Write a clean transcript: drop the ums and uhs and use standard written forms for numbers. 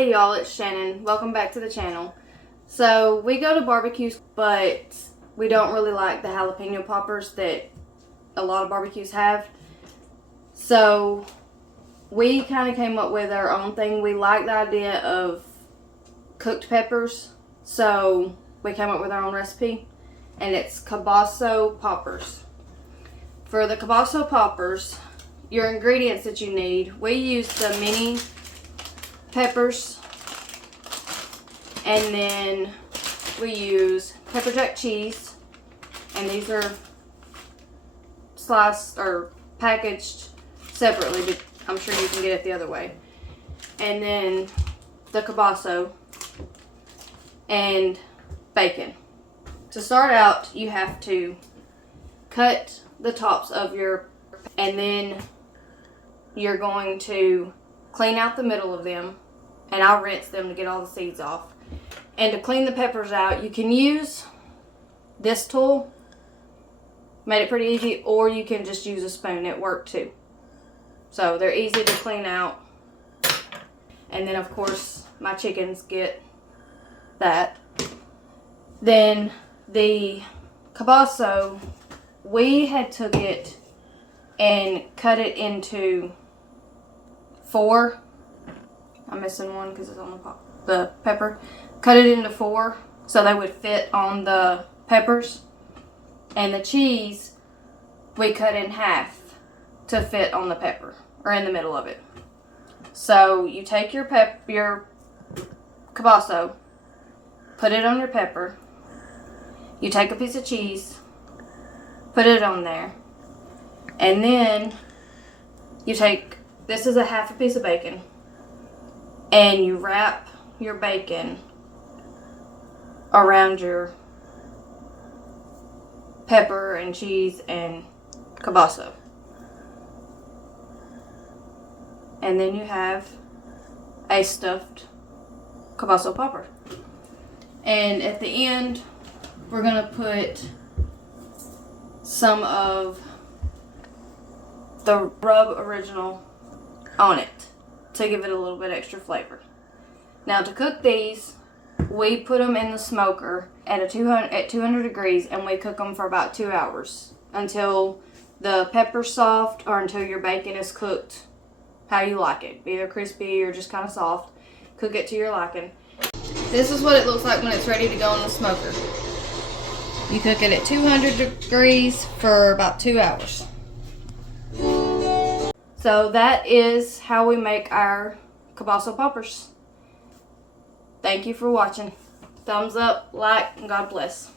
Hey y'all, it's Shannon. Welcome back to the channel. So we go to barbecues, but we don't really like the jalapeno poppers that a lot of barbecues have. So we kind of came up with our own thing. We like the idea of cooked peppers, so we came up with our own recipe, and it's Kielbasa poppers. For the Kielbasa poppers, your ingredients that you need, we use the mini peppers, and then we use pepper jack cheese, and these are sliced or packaged separately, but I'm sure you can get it the other way. And then the kielbasa and bacon. To start out, you have to cut the tops of your, and then you're going to clean out the middle of them, and I'll rinse them to get all the seeds off. And to clean the peppers out, you can use this tool. Made it pretty easy, or you can just use a spoon. It worked too. So they're easy to clean out. And then of course my chickens get that. Then the kielbasa, we had took it and cut it into 4. I'm missing one because it's on the pepper. Cut it into 4 so they would fit on the peppers. And the cheese we cut in half to fit on the pepper, or in the middle of it. So you take your kielbasa, put it on your pepper. You take a piece of cheese, put it on there, and then you take, this is a half a piece of bacon, and you wrap your bacon around your pepper and cheese and kielbasa. And then you have a stuffed kielbasa popper. And at the end, we're going to put some of the rub original on it to give it a little bit extra flavor. Now to cook these, we put them in the smoker at 200 degrees, and we cook them for about 2 hours until the pepper's soft, or until your bacon is cooked how you like it, either crispy or just kind of soft. Cook it to your liking. This is what it looks like when it's ready to go in the smoker. You cook it at 200 degrees for about 2 hours. So that is how we make our kielbasa poppers. Thank you for watching. Thumbs up, like, and God bless.